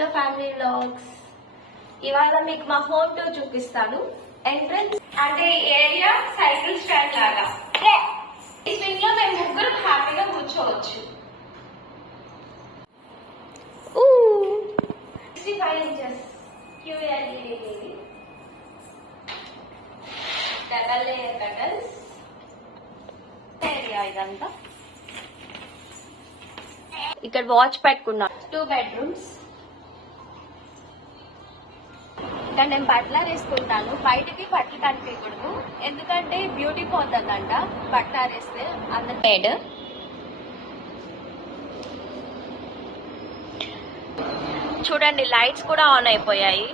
Sister family vlogs. ఇవాళ మీకు మా హోమ్ టూర్ చూపిస్తాను. ఎంట్రన్స్ అంటే ఏరియా సైకిల్ స్టాండ్ లాగా. ఈ స్వింగ్ లో మేము ముగ్గురు హ్యాపీగా కూర్చోవచ్చు. 65 inches QLED double layer curtains area ఇదంతా. ఇక్కడ వాచ్ పెట్టుకున్నా. 2 bedrooms. ఇక్కడ నేను బట్టలు వేసుకుంటాను. బయటకి బట్టలు కనిపించకూడదు, ఎందుకంటే బ్యూటీ పోతుందంట బట్టలు ఆరేస్తే. అందరు బెడ్. చూడండి లైట్స్ కూడా ఆన్ అయిపోయాయి.